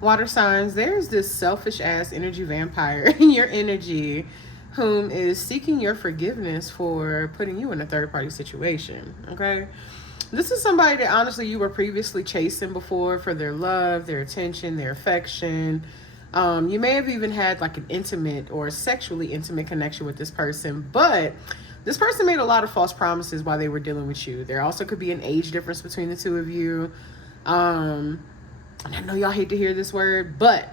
Water signs, there's this selfish ass energy vampire in your energy whom is seeking your forgiveness for putting you in a third party situation. Okay? This is somebody that honestly you were previously chasing before for their love, their attention, their affection. You may have even had like an intimate or sexually intimate connection with this person, but this person made a lot of false promises while they were dealing with you. There also could be an age difference between the two of you. And I know y'all hate to hear this word, but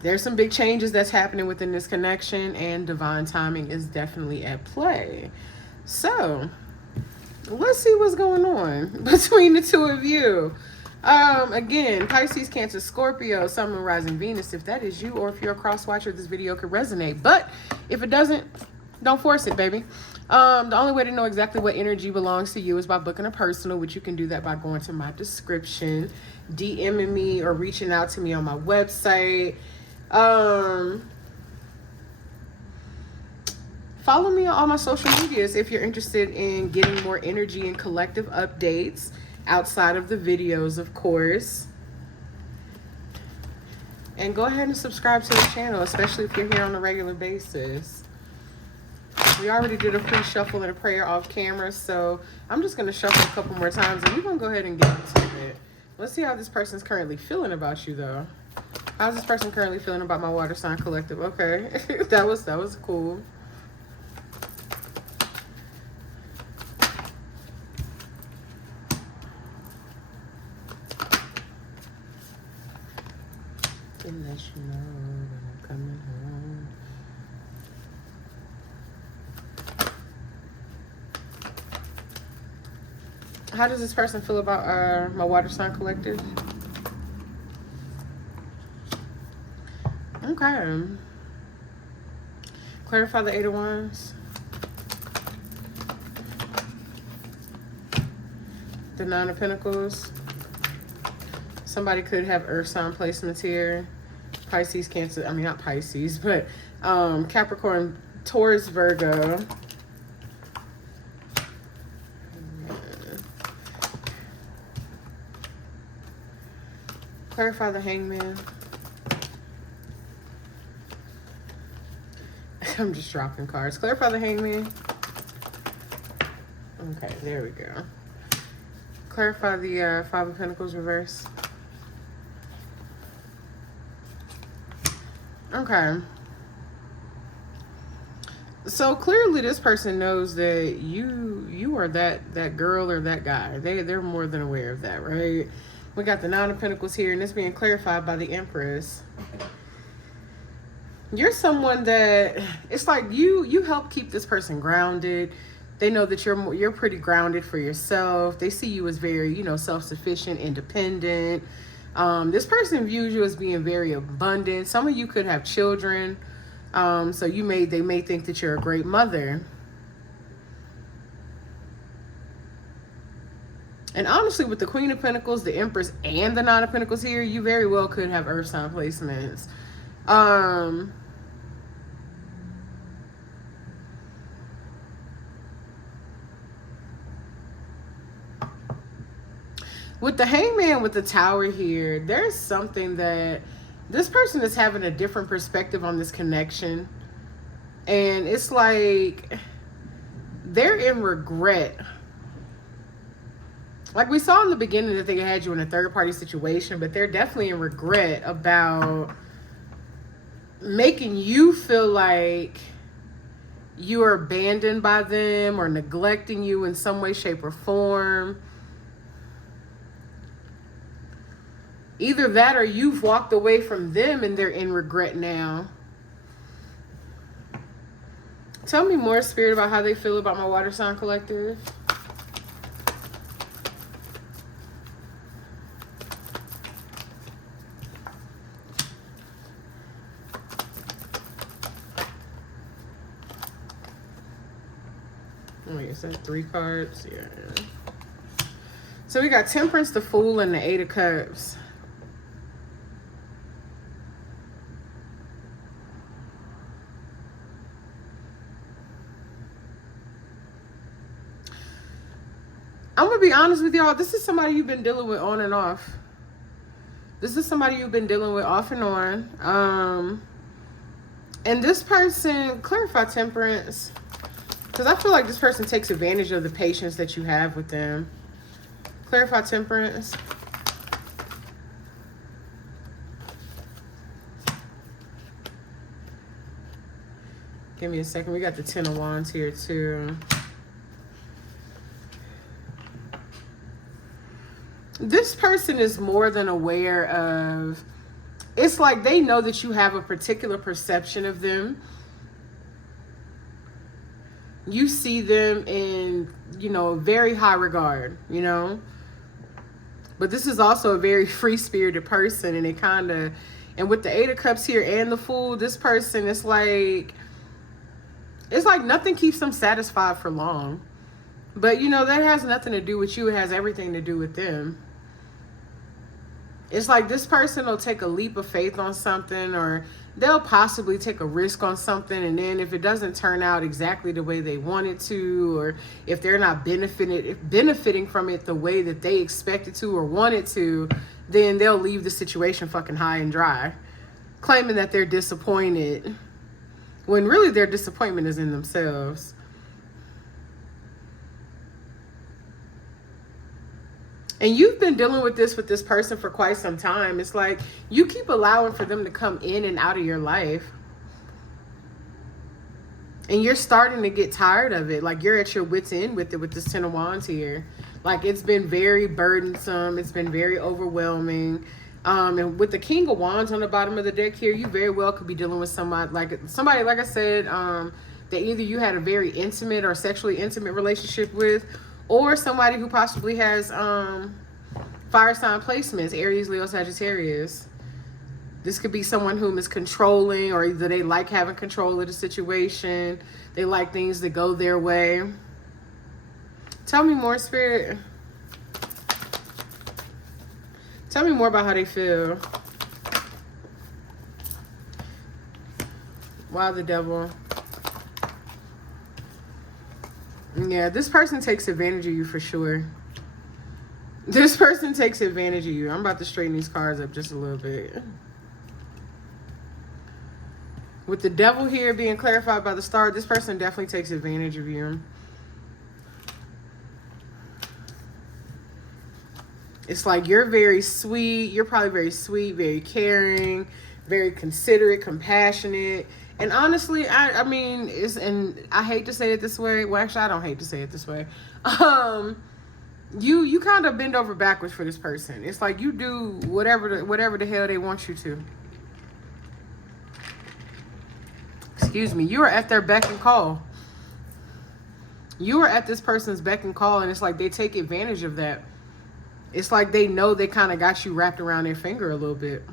there's some big changes that's happening within this connection, and divine timing is definitely at play. So let's see what's going on between the two of you. Again, Pisces, Cancer, Scorpio, Sun, Moon, Rising, Venus. If that is you, or if you're a cross watcher, this video could resonate. But if it doesn't, don't force it, baby. The only way to know exactly what energy belongs to you is by booking a personal, which you can do that by going to my description, DMing me, or reaching out to me on my website. Follow me on all my social medias if you're interested in getting more energy and collective updates outside of the videos, of course. And go ahead and subscribe to the channel, especially if you're here on a regular basis. We already did a pre-shuffle and a prayer off camera, so I'm just going to shuffle a couple more times, and we're going to go ahead and get into it. Let's see how this person's currently feeling about you, though. How's this person currently feeling about my water sign collective? Okay, that was cool. And let you know when I'm coming home. How does this person feel about my water sign collective? Okay. Clarify the Eight of Wands. The Nine of Pentacles. Somebody could have earth sign placements here. Pisces, Cancer, I mean not Pisces, but Capricorn, Taurus, Virgo. Clarify the Hangman. I'm just dropping cards. Clarify the Hangman. Okay, there we go. Clarify the Five of Pentacles reverse. Okay. So clearly this person knows that you are that girl or that guy. They're more than aware of that, right? We got the Nine of Pentacles here, and it's being clarified by the Empress. You're someone that, it's like you help keep this person grounded. They know that you're pretty grounded for yourself. They see you as very, self-sufficient, independent. This person views you as being very abundant. Some of you could have children. So they may think that you're a great mother. And honestly, with the Queen of Pentacles, the Empress, and the Nine of Pentacles here, you very well could have earth sign placements. With the Hangman, with the Tower here, there's something that this person is having a different perspective on this connection. And it's like they're in regret. Like we saw in the beginning that they had you in a third-party situation, but they're definitely in regret about making you feel like you are abandoned by them or neglecting you in some way, shape, or form. Either that or you've walked away from them and they're in regret now. Tell me more, Spirit, about how they feel about my water sign collective. Wait, is that 3 cards? Yeah. So we got Temperance, the Fool, and the Eight of Cups. I'm going to be honest with y'all. This is somebody you've been dealing with on and off. This is somebody you've been dealing with off and on. And this person, clarify temperance. Because I feel like this person takes advantage of the patience that you have with them. Clarify temperance. Give me a second. We got the 10 of Wands here too. This person is more than aware of, it's like they know that you have a particular perception of them. You see them in, you know, very high regard, you know. But this is also a very free-spirited person, and it kind of, and with the 8 of Cups here and the Fool, this person, it's like nothing keeps them satisfied for long. But, you know, that has nothing to do with you. It has everything to do with them. It's like this person will take a leap of faith on something, or they'll possibly take a risk on something, and then if it doesn't turn out exactly the way they want it to, or if they're not benefiting from it the way that they expected to or wanted to, then they'll leave the situation fucking high and dry, claiming that they're disappointed, when really their disappointment is in themselves. And you've been dealing with this person for quite some time. It's like you keep allowing for them to come in and out of your life. And you're starting to get tired of it. Like you're at your wit's end with it with this 10 of Wands here. Like it's been very burdensome. It's been very overwhelming. And with the King of Wands on the bottom of the deck here, you very well could be dealing with somebody, like I said, that either you had a very intimate or sexually intimate relationship with, or somebody who possibly has fire sign placements, Aries, Leo, Sagittarius. This could be someone whom is controlling, or either they like having control of the situation. They like things that go their way. Tell me more, Spirit. Tell me more about how they feel. Why the Devil? Yeah, this person takes advantage of you for sure. This person takes advantage of you. I'm about to straighten these cards up just a little bit. With the Devil here being clarified by the Star, this person definitely takes advantage of you. It's like you're very sweet. You're probably very sweet, very caring, very considerate, compassionate. And honestly, I mean, and I hate to say it this way. Well, actually, I don't hate to say it this way. You kind of bend over backwards for this person. It's like you do whatever the hell they want you to. Excuse me. You are at their beck and call. You are at this person's beck and call, and it's like they take advantage of that. It's like they know they kind of got you wrapped around their finger a little bit.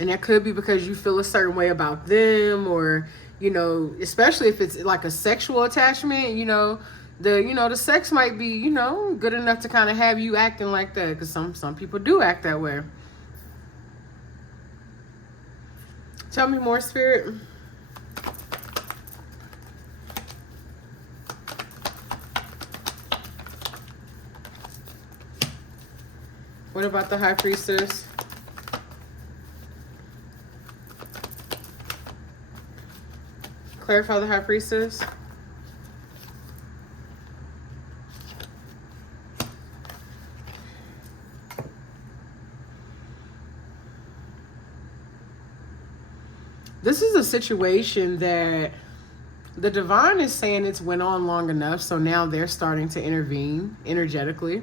And that could be because you feel a certain way about them, or, you know, especially if it's like a sexual attachment, you know, the sex might be, you know, good enough to kind of have you acting like that, because some people do act that way. Tell me more, Spirit. What about the High Priestess? Clarify the High Priestess. This is a situation that the Divine is saying it's went on long enough, so now they're starting to intervene energetically.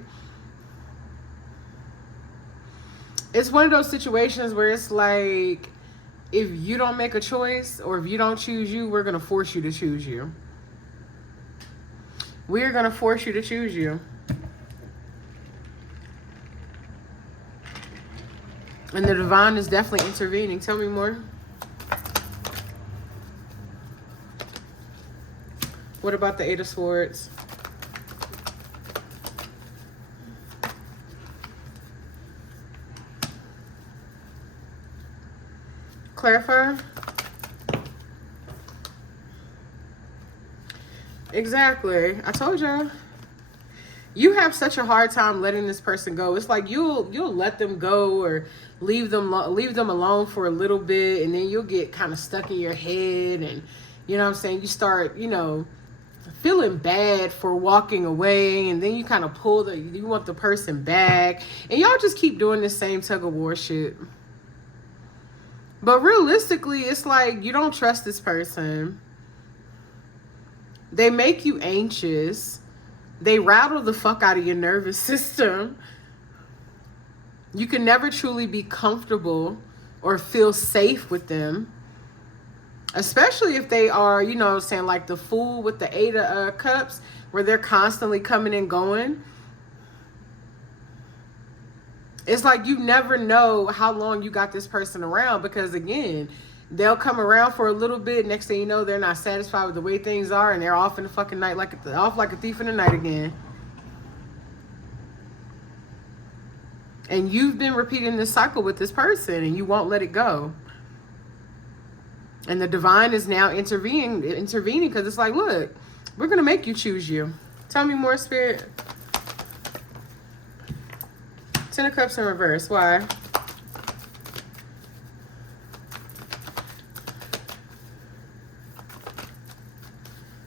It's one of those situations where it's like, if you don't make a choice, or if you don't choose you, we're going to force you to choose you. We're going to force you to choose you. And the Divine is definitely intervening. Tell me more. What about the 8 of Swords? Clarify. Exactly. I told y'all. You have such a hard time letting this person go. It's like you'll let them go or leave them alone for a little bit, and then you'll get kind of stuck in your head, and you know what I'm saying, you start, feeling bad for walking away, and then you kind of you want the person back, and y'all just keep doing this same tug of war shit. But realistically, it's like you don't trust this person. They make you anxious. They rattle the fuck out of your nervous system. You can never truly be comfortable or feel safe with them. Especially if they are, you know what I'm saying, like the Fool with the 8 of Cups, where they're constantly coming and going. It's like you never know how long you got this person around, because again, they'll come around for a little bit. Next thing you know, they're not satisfied with the way things are, and they're off in the fucking night, off like a thief in the night again. And you've been repeating this cycle with this person, and you won't let it go. And the divine is now intervening, because it's like, look, we're going to make you choose you. Tell me more, Spirit. 10 of Cups in reverse. Why?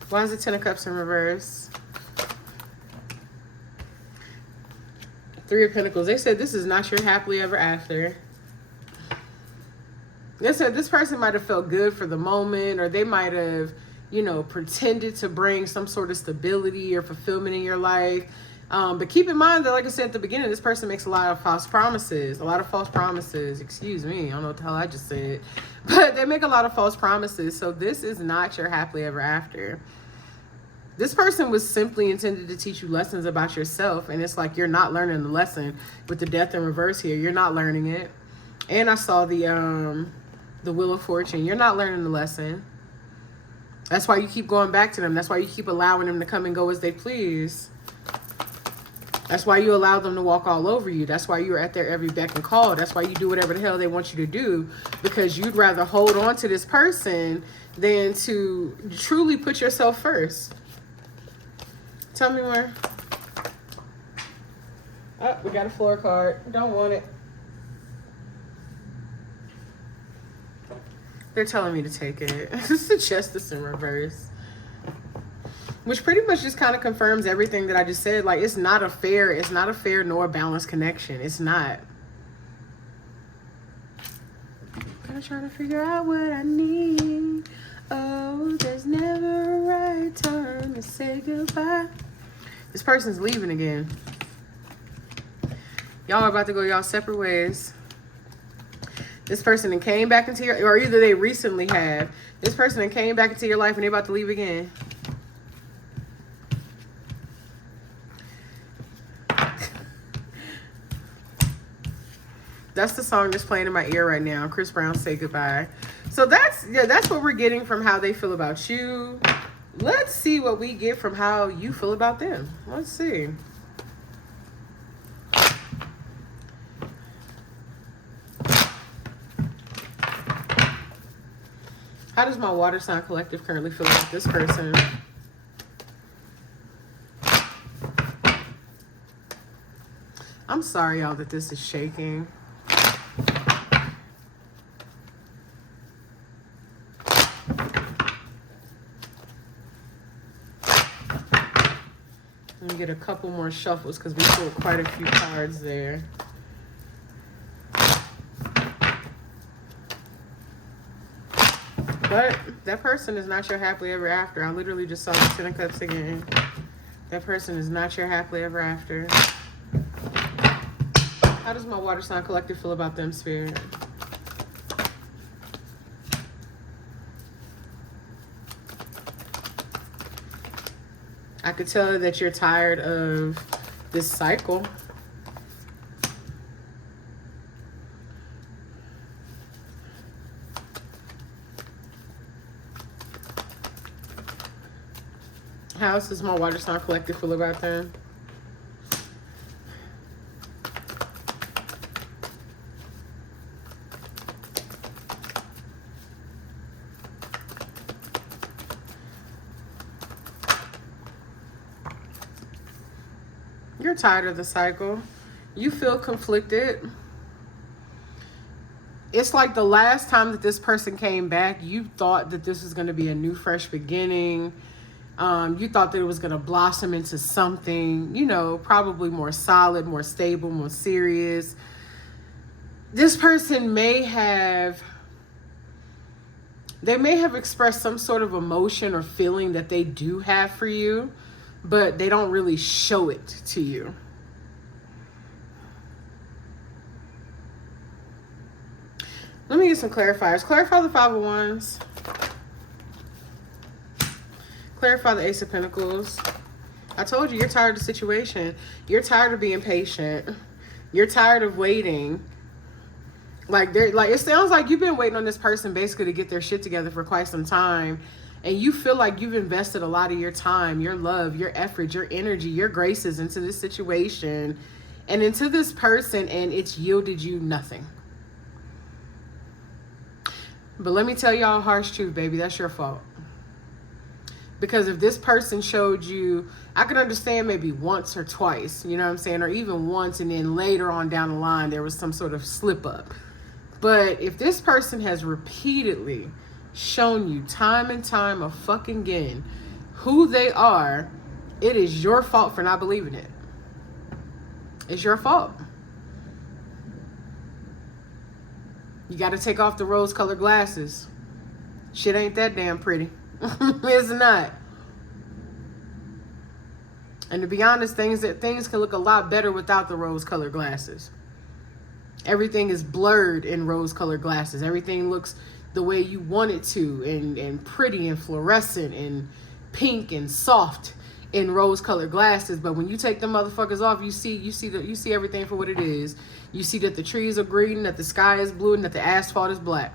Why is it 10 of Cups in reverse? 3 of Pentacles. They said this is not your happily ever after. They said this person might have felt good for the moment, or they might have, pretended to bring some sort of stability or fulfillment in your life. But keep in mind that, like I said at the beginning, this person makes a lot of false promises. Excuse me. I don't know what the hell I just said. But they make a lot of false promises. So this is not your happily ever after. This person was simply intended to teach you lessons about yourself. And it's like you're not learning the lesson with the Death in reverse here. You're not learning it. And I saw the Wheel of Fortune. You're not learning the lesson. That's why you keep going back to them. That's why you keep allowing them to come and go as they please. That's why you allow them to walk all over you. That's why you're at their every beck and call. That's why you do whatever the hell they want you to do, because you'd rather hold on to this person than to truly put yourself first. Tell me more. Oh, we got a floor card. Don't want it. They're telling me to take it. It's the Justice in reverse. Which pretty much just kind of confirms everything that I just said. Like, it's not a fair nor balanced connection. It's not. I'm trying to figure out what I need. Oh, there's never a right time to say goodbye. This person's leaving again. Y'all are about to go y'all separate ways. This person that came back into your, or either they recently have. This person that came back into your life and they're about to leave again. That's the song that's playing in my ear right now. Chris Brown, Say Goodbye. So that's what we're getting from how they feel about you. Let's see what we get from how you feel about them. Let's see. How does my water sign collective currently feel about this person? I'm sorry, y'all, that this is shaking. Let me get a couple more shuffles because we pulled quite a few cards there. But that person is not your happily ever after. I literally just saw the 10 of Cups again. That person is not your happily ever after. How does my water sign collective feel about them, Spirit? I could tell that you're tired of this cycle. How else does my water sign collective feel about them? you're tired of the cycle. You feel conflicted. It's like the last time that this person came back, you thought that this was going to be a new, fresh beginning. You thought that it was going to blossom into something, you know, probably more solid, more stable, more serious. This person may have expressed some sort of emotion or feeling that they do have for you, but they don't really show it to you. Let me get some clarifiers. Clarify the Five of Wands. Clarify the Ace of Pentacles. I told you, you're tired of the situation. You're tired of being patient. You're tired of waiting. Like it sounds like you've been waiting on this person basically to get their shit together for quite some time. And you feel like you've invested a lot of your time, your love, your effort, your energy, your graces into this situation and into this person, and it's yielded you nothing. But let me tell y'all a harsh truth, baby. That's your fault. Because if this person showed you, I could understand maybe once or twice, you know what I'm saying? Or even once, and then later on down the line, there was some sort of slip up. But if this person has repeatedly shown you time and time of fucking again who they are, it is your fault for not believing it. It's your fault. You got to take off the rose-colored glasses. Shit ain't that damn pretty. It's not. And to be honest, things can look a lot better without the rose-colored glasses. Everything is blurred in rose-colored glasses. Everything looks the way you want it to, and pretty and fluorescent and pink and soft in rose-colored glasses. But when you take them motherfuckers off, you see everything for what it is. You see that the trees are green, that the sky is blue, and that the asphalt is black.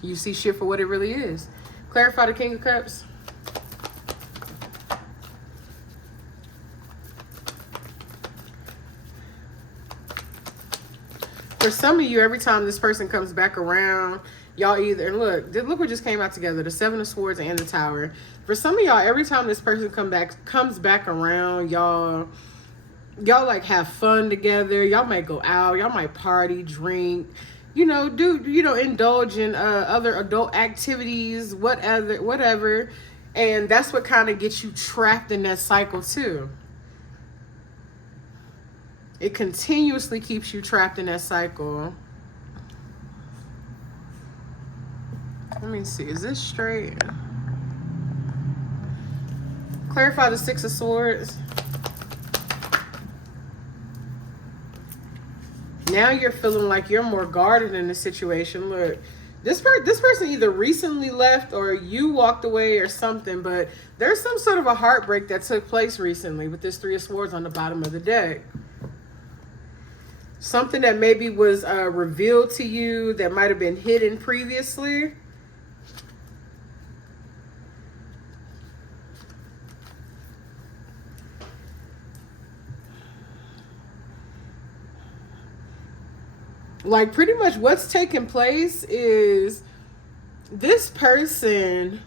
You see shit for what it really is. Clarify the King of Cups. For some of you, every time this person comes back around, y'all either, look what just came out together, the Seven of Swords and the Tower. For some of y'all, every time this person comes back around, y'all like have fun together. Y'all might go out, y'all might party, drink, indulge in other adult activities, whatever. And that's what kind of gets you trapped in that cycle too. It continuously keeps you trapped in that cycle. Let me see. Is this straight? Clarify the Six of Swords. Now you're feeling like you're more guarded in the situation. Look, this person either recently left or you walked away or something, but there's some sort of a heartbreak that took place recently with this Three of Swords on the bottom of the deck. Something that maybe was revealed to you that might have been hidden previously. Like pretty much what's taking place is this person,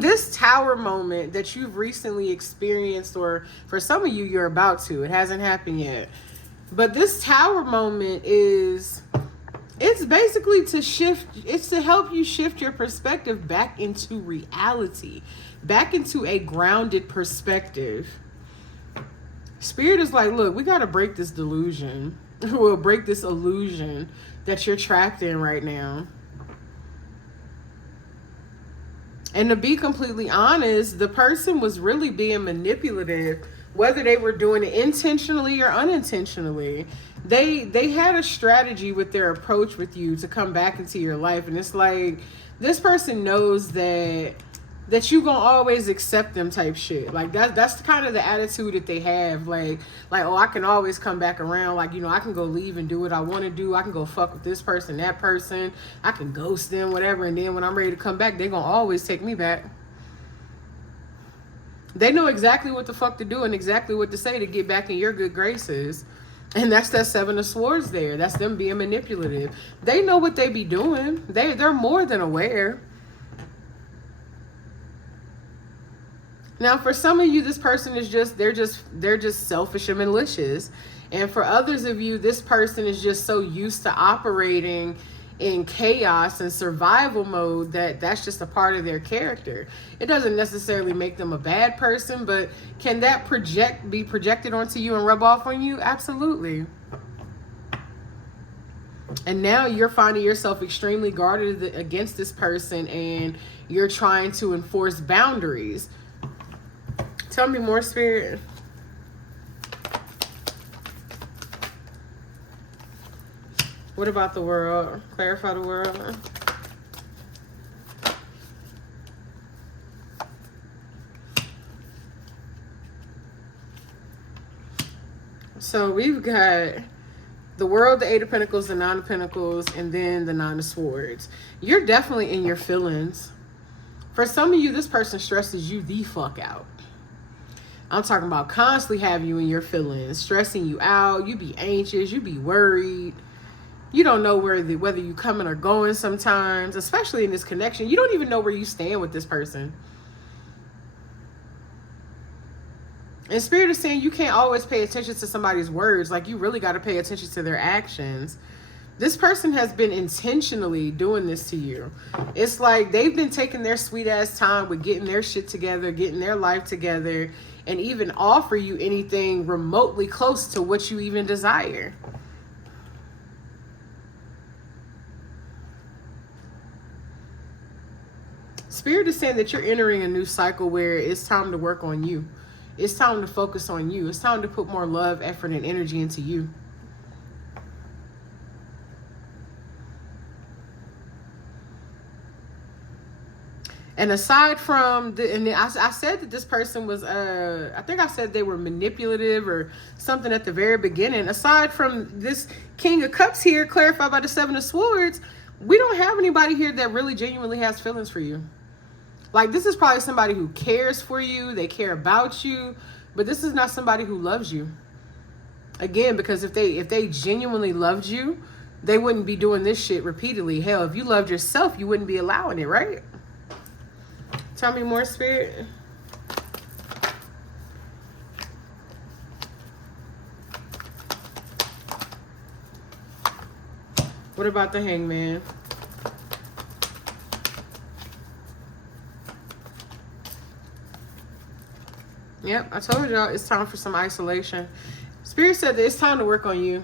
this tower moment that you've recently experienced, or for some of you, you're about to. It hasn't happened yet. But this tower moment it's basically it's to help you shift your perspective back into reality, back into a grounded perspective. Spirit is like, look, we got to break this delusion. We'll break this illusion that you're trapped in right now. And to be completely honest, the person was really being manipulative, whether they were doing it intentionally or unintentionally. They had a strategy with their approach with you to come back into your life. And it's like, this person knows that you gonna always accept them type shit. Like that's kind of the attitude that they have. Like, oh, I can always come back around. Like, I can go leave and do what I want to do. I can go fuck with this person, that person. I can ghost them, whatever. And then when I'm ready to come back, they're gonna always take me back. They know exactly what the fuck to do and exactly what to say to get back in your good graces. And that's that Seven of Swords there. That's them being manipulative. They know what they be doing. They're more than aware. Now, for some of you, this person is they're just selfish and malicious. And for others of you, this person is just so used to operating in chaos and survival mode that's just a part of their character. It doesn't necessarily make them a bad person, but can that be projected onto you and rub off on you? Absolutely. And now you're finding yourself extremely guarded against this person, and you're trying to enforce boundaries. Tell me more, Spirit. What about the world? Clarify the world. So we've got the world, the Eight of Pentacles, the Nine of Pentacles, and then the Nine of Swords. You're definitely in your feelings. For some of you, this person stresses you the fuck out. I'm talking about constantly have you in your feelings, stressing you out. You be anxious, you be worried. You don't know whether you coming or going sometimes, especially in this connection. You don't even know where you stand with this person. And Spirit is saying you can't always pay attention to somebody's words. Like, you really got to pay attention to their actions. This person has been intentionally doing this to you. It's like they've been taking their sweet ass time with getting their shit together, getting their life together, and even offer you anything remotely close to what you even desire. Spirit is saying that you're entering a new cycle where it's time to work on you. It's time to focus on you. It's time to put more love, effort, and energy into you. And aside from I said that this person was, I think I said they were manipulative or something at the very beginning. Aside from this King of Cups here, clarified by the Seven of Swords, we don't have anybody here that really genuinely has feelings for you. Like, this is probably somebody who cares for you. They care about you. But this is not somebody who loves you. Again, because if they genuinely loved you, they wouldn't be doing this shit repeatedly. Hell, if you loved yourself, you wouldn't be allowing it, right? Tell me more, Spirit. What about the Hangman? Yep, I told y'all it's time for some isolation. Spirit said that it's time to work on you.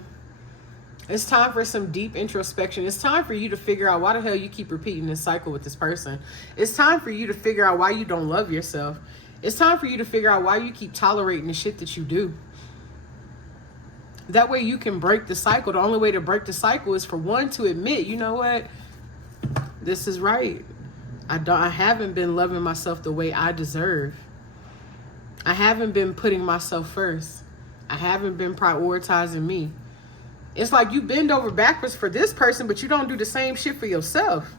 It's time for some deep introspection. It's time for you to figure out why the hell you keep repeating this cycle with this person. It's time for you to figure out why you don't love yourself. It's time for you to figure out why you keep tolerating the shit that you do. That way you can break the cycle. The only way to break the cycle is for one to admit, you know what? This is right. I haven't been loving myself the way I deserve. I haven't been putting myself first. I haven't been prioritizing me. It's like you bend over backwards for this person, but you don't do the same shit for yourself.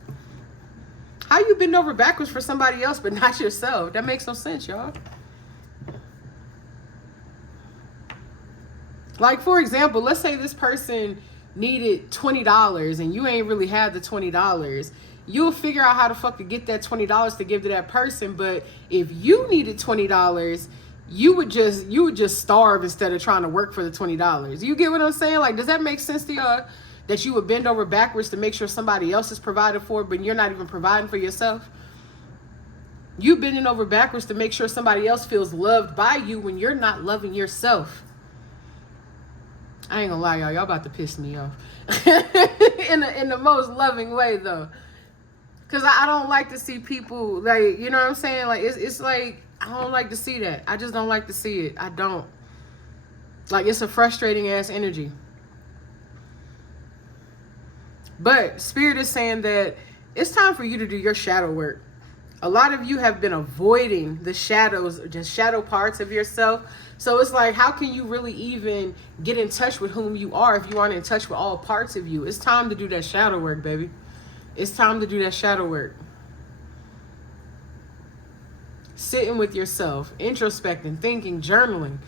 How you bend over backwards for somebody else, but not yourself? That makes no sense, y'all. Like, for example, let's say this person needed $20 and you ain't really had the $20. You'll figure out how the fuck to get that $20 to give to that person. But if you needed $20, you would just starve instead of trying to work for the $20. You get what I'm saying? Like, does that make sense to y'all? That you would bend over backwards to make sure somebody else is provided for, but you're not even providing for yourself? You bending over backwards to make sure somebody else feels loved by you when you're not loving yourself. I ain't gonna lie, y'all about to piss me off. in the most loving way, though. Because I don't like to see people, like, you know what I'm saying? Like, it's like, I don't like to see that. I just don't like to see it. I don't. Like, it's a frustrating ass energy. But Spirit is saying that it's time for you to do your shadow work. A lot of you have been avoiding the shadows, just shadow parts of yourself. So it's like, how can you really even get in touch with whom you are if you aren't in touch with all parts of you? It's time to do that shadow work, baby. It's time to do that shadow work. Sitting with yourself, introspecting, thinking, journaling.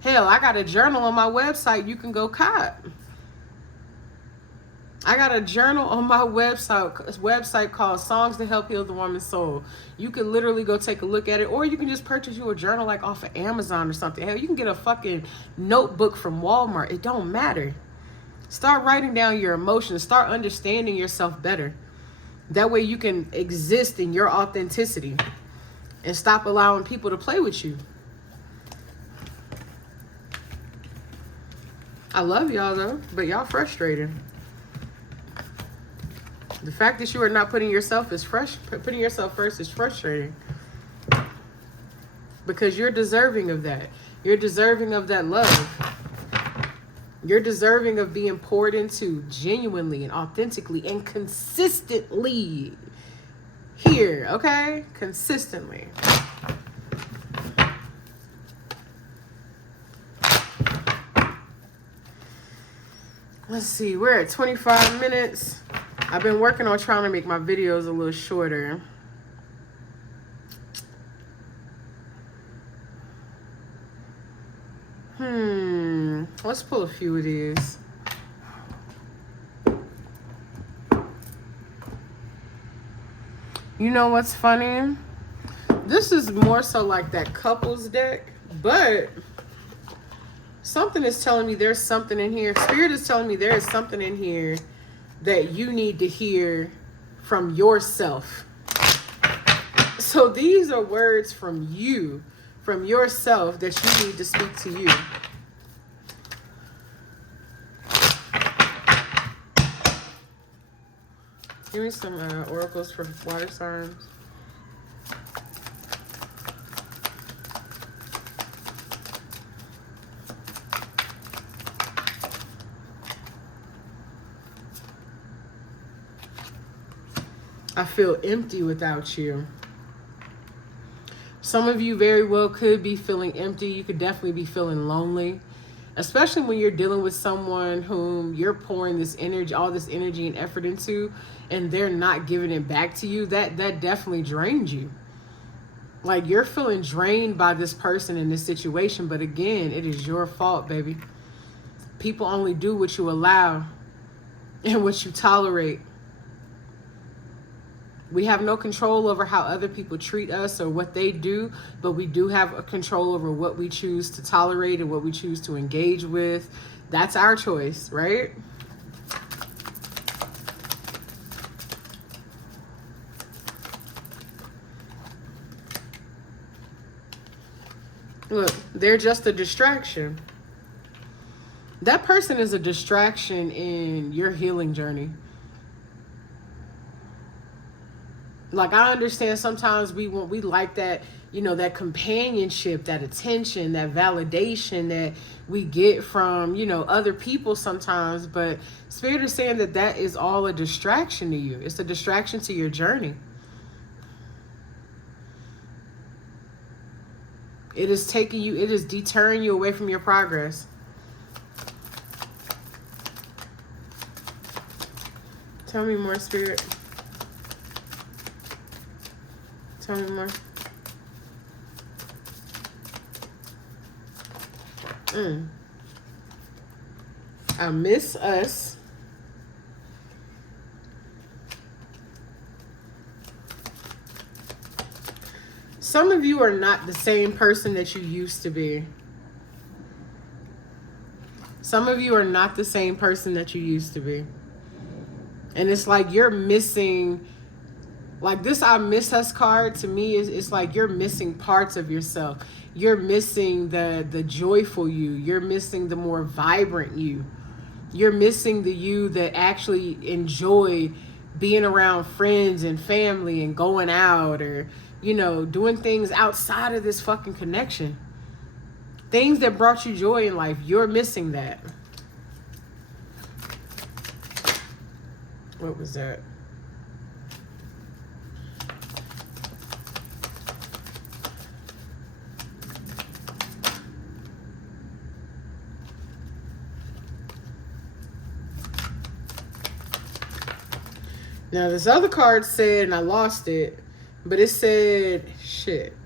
Hell, I got a journal on my website you can go cop. I got a journal on my website called Songs to Help Heal the Woman's Soul. You can literally go take a look at it, or you can just purchase you a journal like off of Amazon or something. Hell, you can get a fucking notebook from Walmart. It don't matter. Start writing down your emotions. Start understanding yourself better. That way you can exist in your authenticity and stop allowing people to play with you. I love y'all though, but y'all frustrated. The fact that you are not putting yourself first is frustrating. Because you're deserving of that. You're deserving of that love. You're deserving of being poured into genuinely and authentically and consistently. Here, okay? Consistently. Let's see, we're at 25 minutes. I've been working on trying to make my videos a little shorter. Let's pull a few of these. You know what's funny? This is more so like that couples deck, but something is telling me there's something in here. Spirit is telling me there is something in here that you need to hear from yourself. So these are words from you, from yourself, that you need to speak to you. Give me some oracles for water signs. I feel empty without you. Some of you very well could be feeling empty. You could definitely be feeling lonely, especially when you're dealing with someone whom you're pouring this energy, all this energy and effort into, and they're not giving it back to you. That definitely drains you. Like, you're feeling drained by this person in this situation, but again, it is your fault, baby. People only do what you allow and what you tolerate. We have no control over how other people treat us or what they do, but we do have a control over what we choose to tolerate and what we choose to engage with. That's our choice, right? Look, they're just a distraction. That person is a distraction in your healing journey. Like, I understand sometimes we like that, you know, that companionship, that attention, that validation that we get from, you know, other people sometimes. But Spirit is saying that that is all a distraction to you. It's a distraction to your journey. It is taking you, it is deterring you away from your progress. Tell me more, Spirit. Tell me more. I miss us. Some of you are not the same person that you used to be. Some of you are not the same person that you used to be. And it's like you're missing, like this I miss us card to me is, it's like you're missing parts of yourself. You're missing the joyful you. You're missing the more vibrant you. You're missing the you that actually enjoy being around friends and family and going out, or, you know, doing things outside of this fucking connection. Things that brought you joy in life. You're missing that. What was that? Now, this other card said, and I lost it, but it said, shit,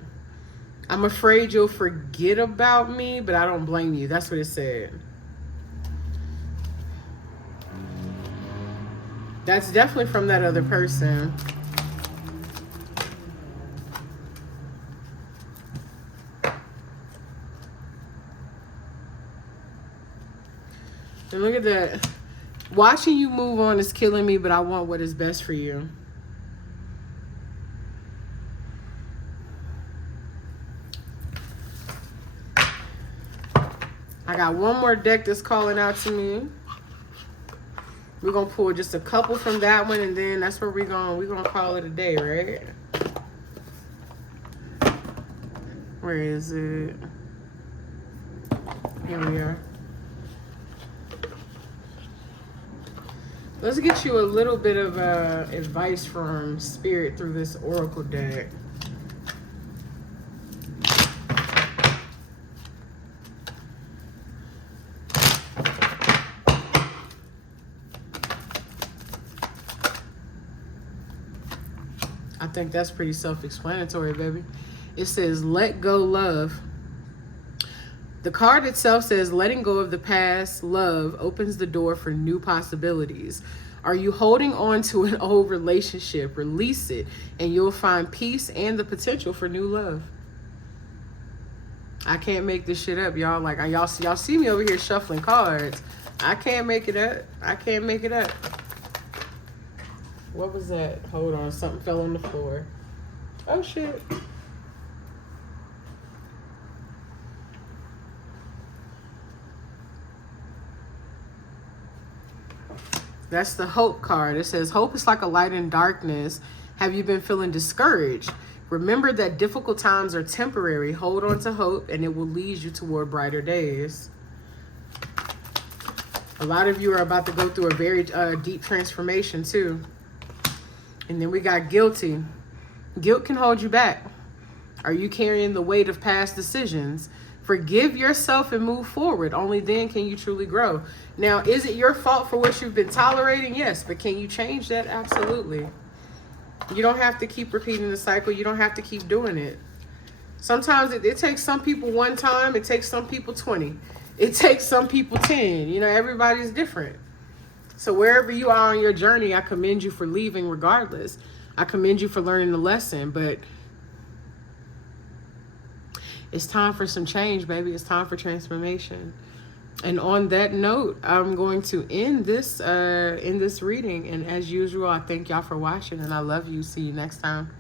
I'm afraid you'll forget about me, but I don't blame you. That's what it said. That's definitely from that other person. And look at that. Watching you move on is killing me, but I want what is best for you. I got one more deck that's calling out to me. We're going to pull just a couple from that one, and then that's where we're gonna call it a day, right? Where is it? Here we are. Let's get you a little bit of advice from Spirit through this Oracle deck. I think that's pretty self-explanatory, baby. It says, let go, love. The card itself says, letting go of the past, love, opens the door for new possibilities. Are you holding on to an old relationship? Release it, and you'll find peace and the potential for new love. I can't make this shit up, y'all. Like, y'all see me over here shuffling cards. I can't make it up. I can't make it up. What was that? Hold on. Something fell on the floor. Oh, shit. That's the hope card. It says, hope is like a light in darkness. Have you been feeling discouraged? Remember that difficult times are temporary. Hold on to hope, and it will lead you toward brighter days. A lot of you are about to go through a very deep transformation, too. And then we got guilty. Guilt can hold you back. Are you carrying the weight of past decisions? Forgive yourself and move forward. Only then can you truly grow. Now, is it your fault for what you've been tolerating? Yes, but can you change that? Absolutely. You don't have to keep repeating the cycle. You don't have to keep doing it. Sometimes it takes some people one time. It takes some people 20. It takes some people 10. You know, everybody's different. So wherever you are on your journey, I commend you for leaving regardless. I commend you for learning the lesson, but it's time for some change, baby. It's time for transformation. And on that note, I'm going to end this reading. And as usual, I thank y'all for watching, and I love you. See you next time.